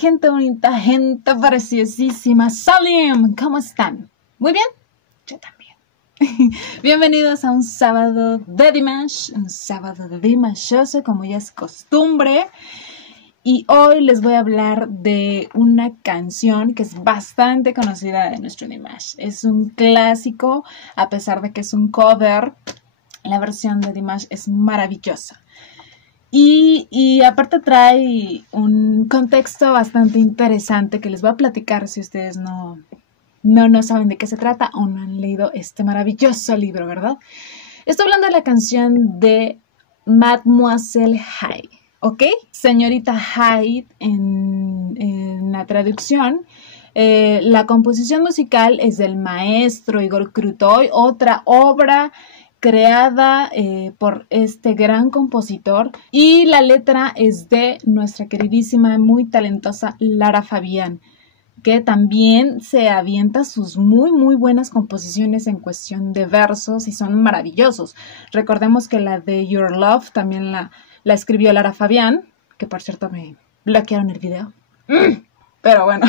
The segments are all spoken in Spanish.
gente bonita, gente preciosísima. Salim, ¿cómo están? ¿Muy bien? Yo también. Bienvenidos a un sábado de Dimash, un sábado de Dimashoso, como ya es costumbre. Y hoy les voy a hablar de una canción que es bastante conocida de nuestro Dimash. Es un clásico, a pesar de que es un cover. La versión de Dimash es maravillosa. Y aparte trae un contexto bastante interesante que les voy a platicar si ustedes no saben de qué se trata o no han leído este maravilloso libro, ¿verdad? Estoy hablando de la canción de Mademoiselle Hyde, ¿ok? Señorita Hyde en la traducción. La composición musical es del maestro Igor Krutoy, otra obra creada por este gran compositor, y la letra es de nuestra queridísima, muy talentosa Lara Fabián, que también se avienta sus muy buenas composiciones en cuestión de versos y son maravillosos. Recordemos que la de Your Love también la escribió Lara Fabián, que por cierto me bloquearon el video. Pero bueno,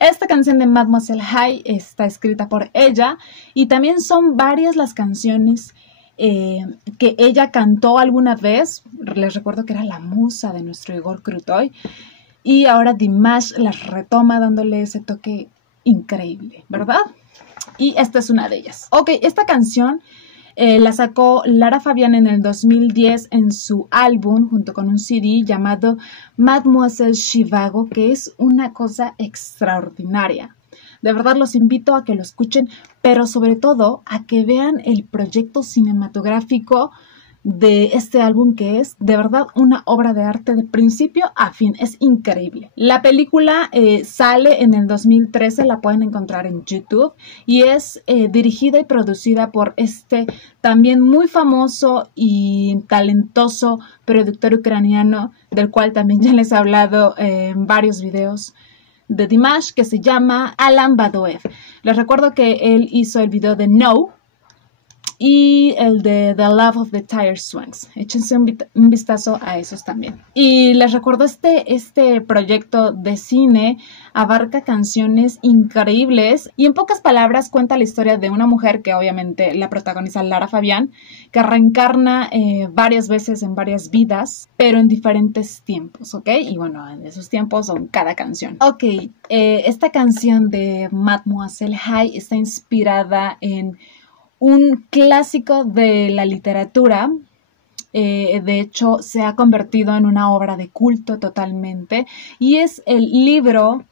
esta canción de Mademoiselle Hyde está escrita por ella y también son varias las canciones que ella cantó alguna vez. Les recuerdo que era la musa de nuestro Igor Krutoy y ahora Dimash las retoma dándole ese toque increíble, ¿verdad? Y esta es una de ellas. Ok, esta canción la sacó Lara Fabián en el 2010 en su álbum junto con un CD llamado Mademoiselle Zhivago, que es una cosa extraordinaria. De verdad los invito a que lo escuchen, pero sobre todo a que vean el proyecto cinematográfico de este álbum, que es de verdad una obra de arte de principio a fin. Es increíble. La película sale en el 2013, la pueden encontrar en YouTube y es dirigida y producida por este también muy famoso y talentoso productor ucraniano, del cual también ya les he hablado en varios videos de Dimash, que se llama Alan Badoev. Les recuerdo que él hizo el video de No y el de The Love of the Tire Swings. Échense un vistazo a esos también. Y les recuerdo, este proyecto de cine abarca canciones increíbles y en pocas palabras cuenta la historia de una mujer que obviamente la protagoniza Lara Fabián, que reencarna varias veces en varias vidas, pero en diferentes tiempos, ¿ok? Y bueno, en esos tiempos son cada canción. Ok, esta canción de Mademoiselle Hyde está inspirada en un clásico de la literatura. De hecho, se ha convertido en una obra de culto totalmente, y es el libro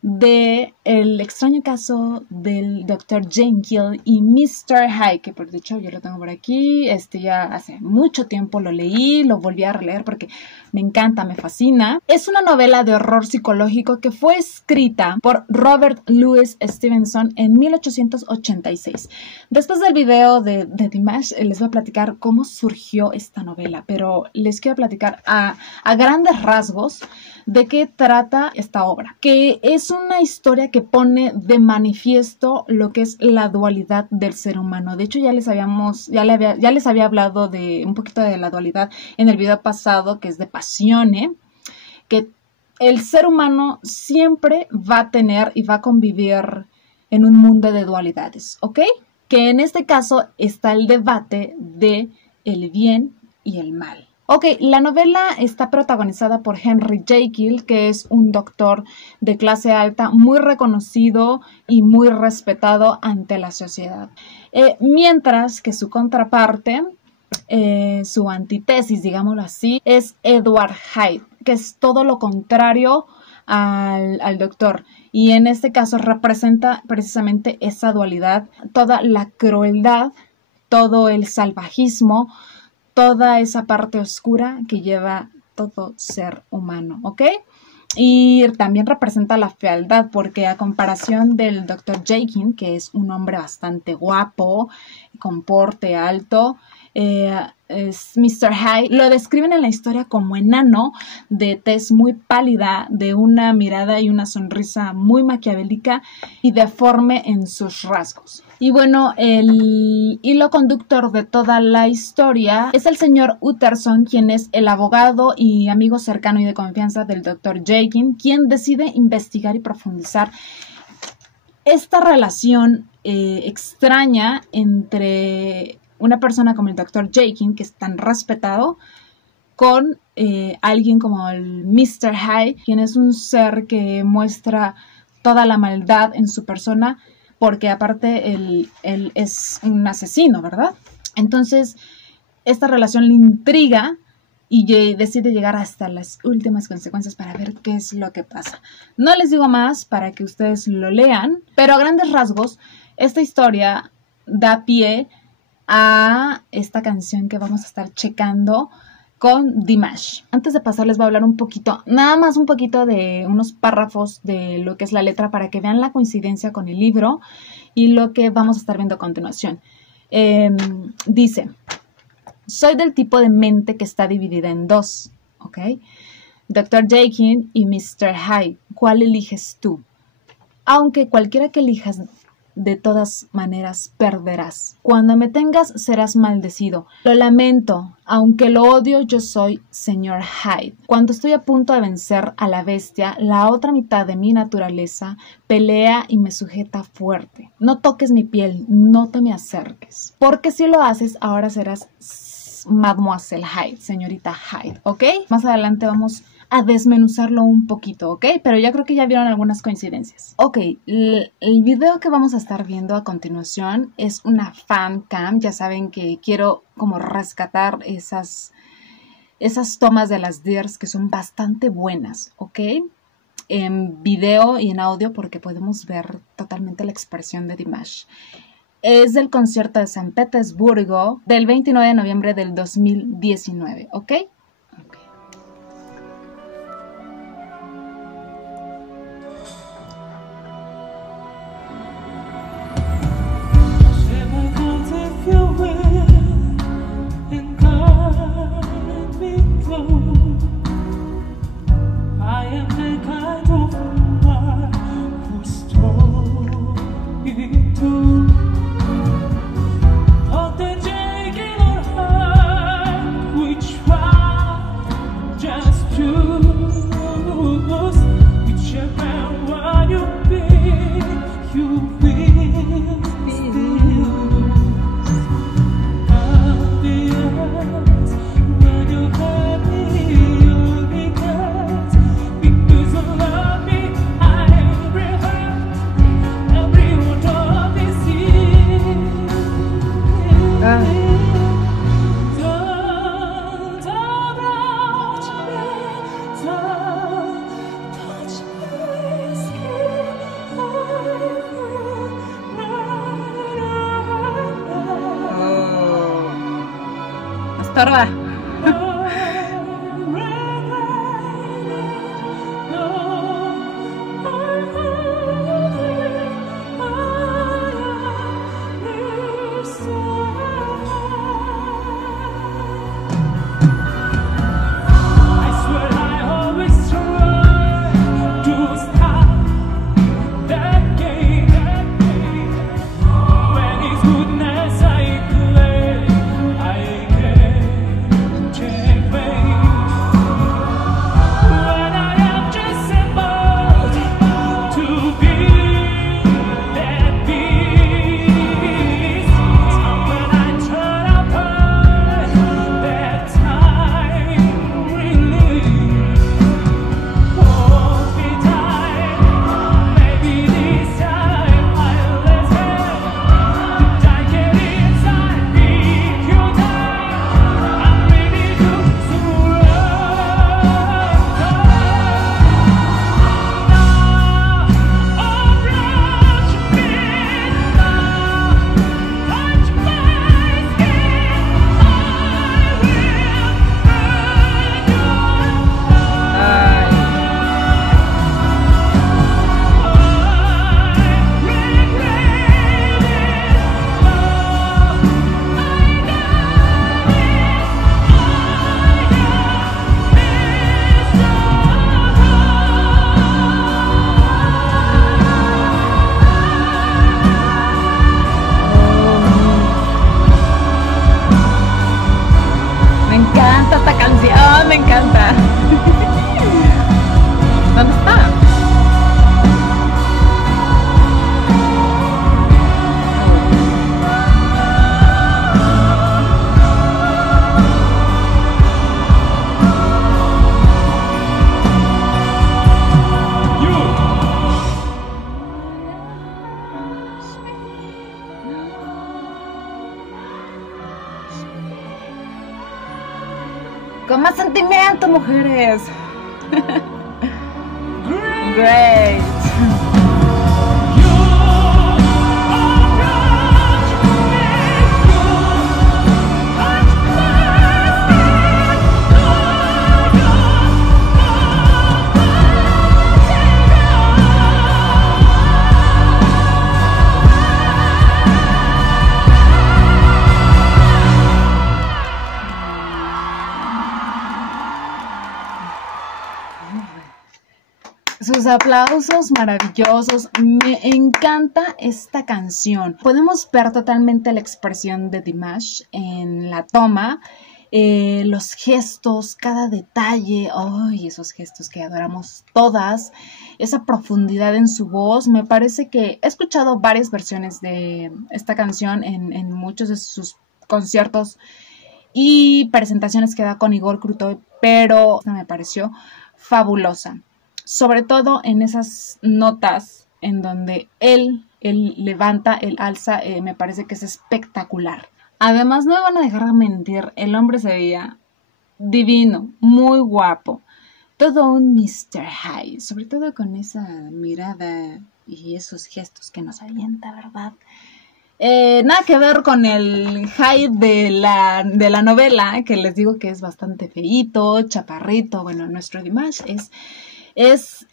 de El extraño caso del Dr. Jekyll y Mr. Hyde, que por dicho yo lo tengo por aquí. Ya hace mucho tiempo lo leí, lo volví a releer porque me encanta, me fascina. Es una novela de horror psicológico que fue escrita por Robert Louis Stevenson en 1886. Después del video de Dimash les voy a platicar cómo surgió esta novela, pero les quiero platicar a grandes rasgos de qué trata esta obra, que es una historia que pone de manifiesto lo que es la dualidad del ser humano. De hecho, ya les había hablado de un poquito de la dualidad en el video pasado, que es de Passione, que el ser humano siempre va a tener y va a convivir en un mundo de dualidades, ¿ok? Que en este caso está el debate de el bien y el mal. Ok, la novela está protagonizada por Henry Jekyll, que es un doctor de clase alta muy reconocido y muy respetado ante la sociedad. Mientras que su contraparte, su antítesis, digámoslo así, es Edward Hyde, que es todo lo contrario al doctor. Y en este caso representa precisamente esa dualidad, toda la crueldad, todo el salvajismo, toda esa parte oscura que lleva todo ser humano, ¿ok? Y también representa la fealdad, porque a comparación del Dr. Jekyll, que es un hombre bastante guapo, con porte alto, es Mr. Hyde. Lo describen en la historia como enano, de tez muy pálida, de una mirada y una sonrisa muy maquiavélica y deforme en sus rasgos. Y bueno, el hilo conductor de toda la historia es el señor Utterson, quien es el abogado y amigo cercano y de confianza del Dr. Jekyll, quien decide investigar y profundizar esta relación extraña entre una persona como el Dr. Jekyll, que es tan respetado, con alguien como el Mr. Hyde, quien es un ser que muestra toda la maldad en su persona, porque aparte él es un asesino, ¿verdad? Entonces, esta relación le intriga y decide llegar hasta las últimas consecuencias para ver qué es lo que pasa. No les digo más para que ustedes lo lean, pero a grandes rasgos, esta historia da pie a esta canción que vamos a estar checando con Dimash. Antes de pasar les voy a hablar un poquito, nada más un poquito de unos párrafos de lo que es la letra para que vean la coincidencia con el libro y lo que vamos a estar viendo a continuación. Dice: soy del tipo de mente que está dividida en dos, ¿ok? Dr. Jekyll y Mr. Hyde, ¿cuál eliges tú? Aunque cualquiera que elijas, de todas maneras perderás. Cuando me tengas serás maldecido. Lo lamento, aunque lo odio, yo soy señor Hyde. Cuando estoy a punto de vencer a la bestia, la otra mitad de mi naturaleza pelea y me sujeta fuerte. No toques mi piel, no te me acerques. Porque si lo haces, ahora serás Mademoiselle Hyde, señorita Hyde, ¿ok? Más adelante vamos a desmenuzarlo un poquito, ¿ok? Pero ya creo que ya vieron algunas coincidencias. Ok, el video que vamos a estar viendo a continuación es una fan cam. Ya saben que quiero como rescatar esas tomas de las Dears que son bastante buenas, ¿ok? En video y en audio porque podemos ver totalmente la expresión de Dimash. Es del concierto de San Petersburgo del 29 de noviembre del 2019, ¿ok? Estorba. Con más sentimiento, mujeres. Great. Sus aplausos maravillosos. Me encanta esta canción. Podemos ver totalmente la expresión de Dimash en la toma, los gestos, cada detalle. ¡Ay! Esos gestos que adoramos todas. Esa profundidad en su voz. Me parece que he escuchado varias versiones de esta canción en muchos de sus conciertos y presentaciones que da con Igor Krutoy, pero esta me pareció fabulosa. Sobre todo en esas notas en donde él levanta, él alza, me parece que es espectacular. Además, no me van a dejar mentir, el hombre se veía divino, muy guapo. Todo un Mr. Hyde, sobre todo con esa mirada y esos gestos que nos avienta, ¿verdad? Nada que ver con el Hyde de la novela, que les digo que es bastante feíto, chaparrito. Bueno, nuestro Dimash es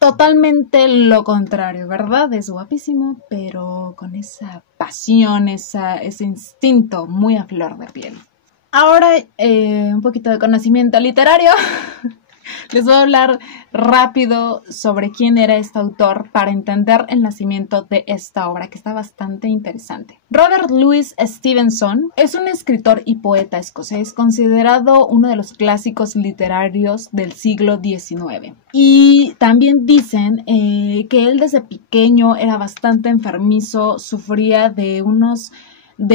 totalmente lo contrario, ¿verdad? Es guapísimo, pero con esa pasión, ese instinto muy a flor de piel. Ahora, un poquito de conocimiento literario. Les voy a hablar rápido sobre quién era este autor para entender el nacimiento de esta obra, que está bastante interesante. Robert Louis Stevenson es un escritor y poeta escocés considerado uno de los clásicos literarios del siglo XIX. Y también dicen que él desde pequeño era bastante enfermizo, sufría de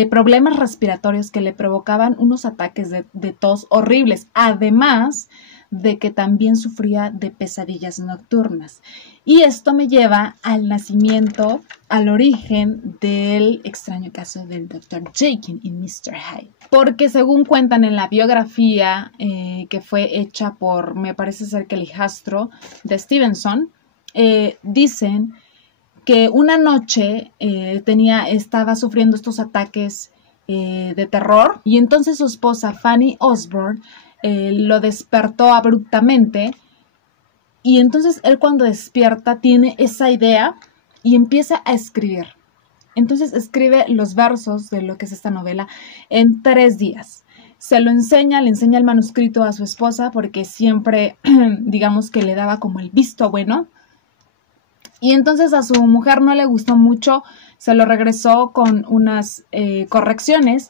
problemas respiratorios que le provocaban unos ataques de tos horribles. Además de que también sufría de pesadillas nocturnas. Y esto me lleva al nacimiento, al origen del extraño caso del Dr. Jekyll y Mr. Hyde. Porque según cuentan en la biografía que fue hecha por, me parece ser que el hijastro de Stevenson, dicen que una noche estaba sufriendo estos ataques de terror, y entonces su esposa Fanny Osborne lo despertó abruptamente, y entonces él, cuando despierta, tiene esa idea y empieza a escribir. Entonces escribe los versos de lo que es esta novela en 3 días. Le enseña el manuscrito a su esposa, porque siempre, digamos que le daba como el visto bueno. Y entonces a su mujer no le gustó mucho, se lo regresó con unas correcciones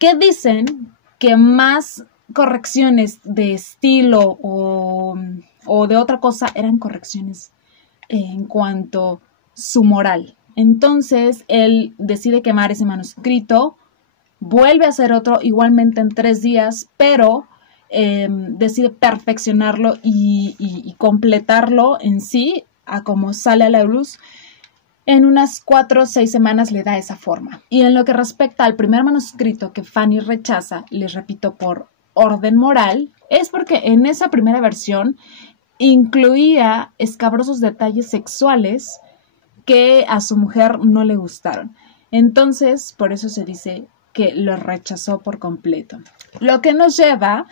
que dicen que más correcciones de estilo o de otra cosa eran correcciones en cuanto a su moral. Entonces él decide quemar ese manuscrito, vuelve a hacer otro igualmente en 3 días, pero decide perfeccionarlo y completarlo en sí a como sale a la luz. En unas 4 o 6 semanas le da esa forma. Y en lo que respecta al primer manuscrito que Fanny rechaza, les repito, por orden moral, es porque en esa primera versión incluía escabrosos detalles sexuales que a su mujer no le gustaron. Entonces, por eso se dice que lo rechazó por completo. Lo que nos lleva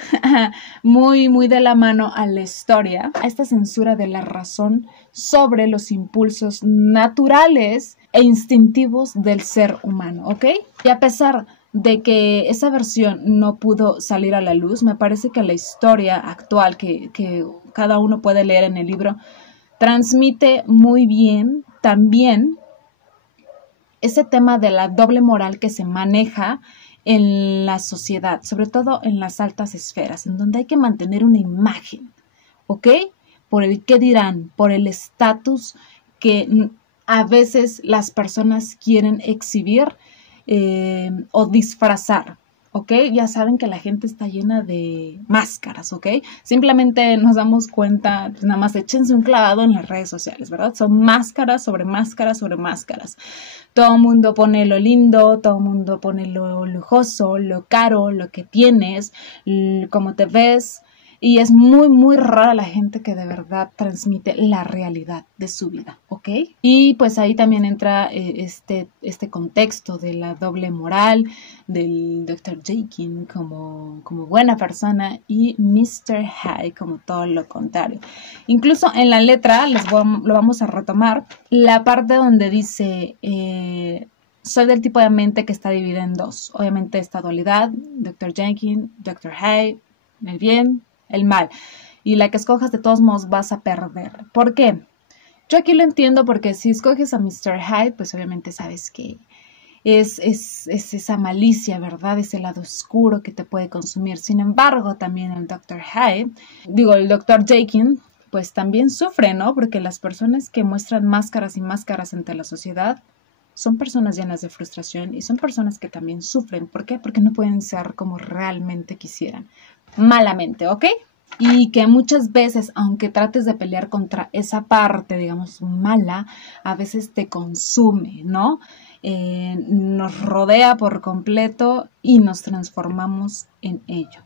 muy, muy de la mano a la historia, a esta censura de la razón sobre los impulsos naturales e instintivos del ser humano, ¿ok? Y a pesar de que esa versión no pudo salir a la luz, me parece que la historia actual que cada uno puede leer en el libro transmite muy bien también ese tema de la doble moral que se maneja en la sociedad, sobre todo en las altas esferas, en donde hay que mantener una imagen, ¿ok? Por el qué dirán, por el estatus que a veces las personas quieren exhibir o disfrazar, ¿ok? Ya saben que la gente está llena de máscaras, ¿ok? Simplemente nos damos cuenta, pues nada más échense un clavado en las redes sociales, ¿verdad? Son máscaras sobre máscaras sobre máscaras. Todo el mundo pone lo lindo, todo el mundo pone lo lujoso, lo caro, lo que tienes, cómo te ves. Y es muy, muy rara la gente que de verdad transmite la realidad de su vida, ¿ok? Y pues ahí también entra este contexto de la doble moral del Dr. Jekyll como buena persona y Mr. Hyde como todo lo contrario. Incluso en la letra, lo vamos a retomar, la parte donde dice... soy del tipo de mente que está dividida en dos. Obviamente esta dualidad, Dr. Jekyll, Dr. Hyde, el bien, el mal. Y la que escojas de todos modos vas a perder. ¿Por qué? Yo aquí lo entiendo porque si escoges a Mr. Hyde, pues obviamente sabes que es esa malicia, ¿verdad? Ese lado oscuro que te puede consumir. Sin embargo, también el Dr. Hyde, el Dr. Jekyll, pues también sufre, ¿no? Porque las personas que muestran máscaras y máscaras ante la sociedad son personas llenas de frustración y son personas que también sufren. ¿Por qué? Porque no pueden ser como realmente quisieran. Malamente, ¿ok? Y que muchas veces, aunque trates de pelear contra esa parte, digamos, mala, a veces te consume, ¿no? Nos rodea por completo y nos transformamos en ello.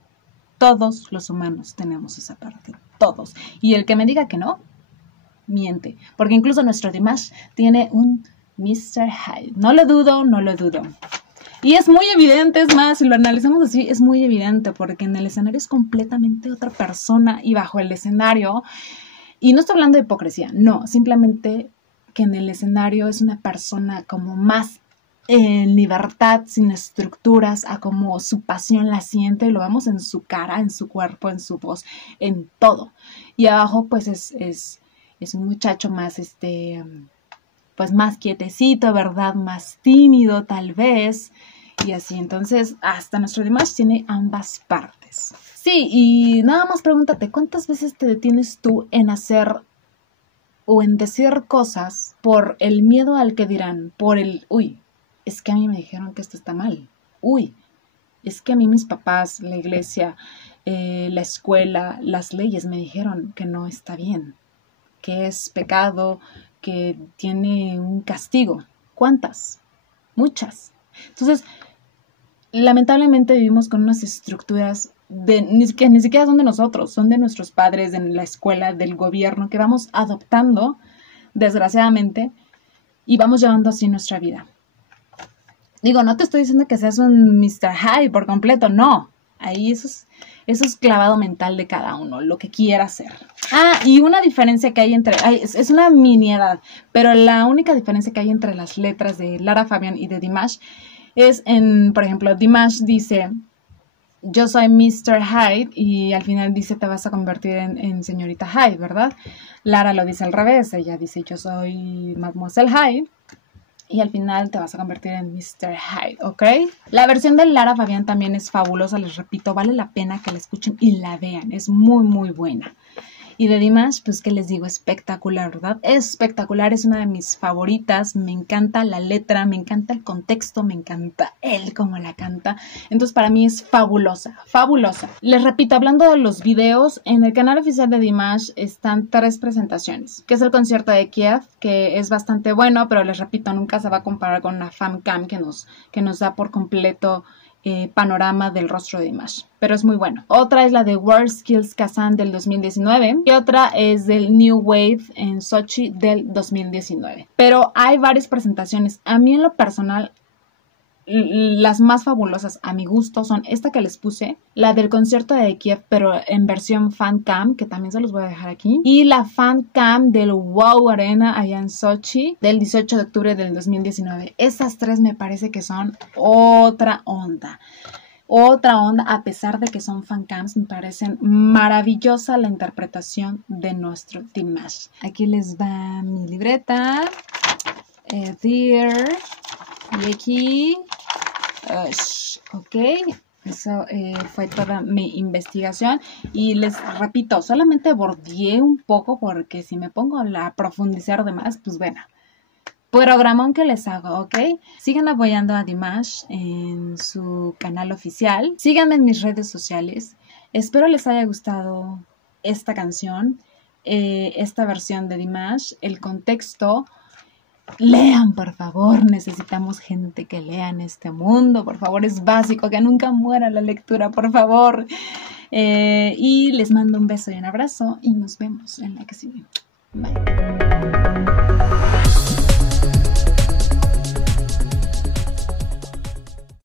Todos los humanos tenemos esa parte, todos. Y el que me diga que no, miente. Porque incluso nuestro Dimash tiene un Mr. Hyde. No lo dudo, no lo dudo. Y es muy evidente, es más, si lo analizamos así, es muy evidente, porque en el escenario es completamente otra persona y bajo el escenario, y no estoy hablando de hipocresía, no, simplemente que en el escenario es una persona como más en libertad, sin estructuras, a como su pasión la siente, y lo vemos en su cara, en su cuerpo, en su voz, en todo. Y abajo pues es un muchacho más, pues más quietecito, ¿verdad? Más tímido tal vez, y así. Entonces, hasta nuestro Dimash tiene ambas partes. Sí, y nada más pregúntate, ¿cuántas veces te detienes tú en hacer o en decir cosas por el miedo al que dirán? Por el, uy, es que a mí me dijeron que esto está mal. Uy, es que a mí mis papás, la iglesia, la escuela, las leyes me dijeron que no está bien, que es pecado, que tiene un castigo. ¿Cuántas? Muchas. Entonces, lamentablemente vivimos con unas estructuras que ni siquiera son de nosotros, son de nuestros padres, de la escuela, del gobierno, que vamos adoptando, desgraciadamente, y vamos llevando así nuestra vida. No te estoy diciendo que seas un Mr. Hyde por completo, no. Ahí eso es clavado mental de cada uno, lo que quiera hacer. Y una diferencia que hay es una miniedad, pero la única diferencia que hay entre las letras de Lara Fabian y de Dimash es por ejemplo, Dimash dice, yo soy Mr. Hyde, y al final dice, te vas a convertir en señorita Hyde, ¿verdad? Lara lo dice al revés, ella dice, yo soy Mademoiselle Hyde, y al final te vas a convertir en Mr. Hyde, ¿ok? La versión de Lara Fabian también es fabulosa, les repito, vale la pena que la escuchen y la vean, es muy, muy buena. Y de Dimash, pues, ¿qué les digo? Espectacular, ¿verdad? Espectacular, es una de mis favoritas, me encanta la letra, me encanta el contexto, me encanta él como la canta. Entonces, para mí es fabulosa, fabulosa. Les repito, hablando de los videos, en el canal oficial de Dimash están 3 presentaciones, que es el concierto de Kiev, que es bastante bueno, pero les repito, nunca se va a comparar con una FamCam que nos da por completo panorama del rostro de Dimash, pero es muy bueno. Otra es la de World Skills Kazan del 2019 y otra es del New Wave en Sochi del 2019. Pero hay varias presentaciones. A mí en lo personal, las más fabulosas a mi gusto son esta que les puse, la del concierto de Kiev, pero en versión FanCam, que también se los voy a dejar aquí, y la FanCam del Wow Arena allá en Sochi del 18 de octubre del 2019. Esas 3 me parece que son otra onda. Otra onda, a pesar de que son FanCams, me parecen maravillosa la interpretación de nuestro Dimash. Aquí les va mi libreta. Dear. Y aquí, ok, eso fue toda mi investigación. Y les repito, solamente bordeé un poco porque si me pongo a profundizar de más, pues bueno, programón que les hago, ¿ok? Sigan apoyando a Dimash en su canal oficial. Síganme en mis redes sociales. Espero les haya gustado esta canción, esta versión de Dimash, el contexto. Lean, por favor, necesitamos gente que lea en este mundo, por favor, es básico, que nunca muera la lectura, por favor. Y les mando un beso y un abrazo y nos vemos en la que sigue. Bye.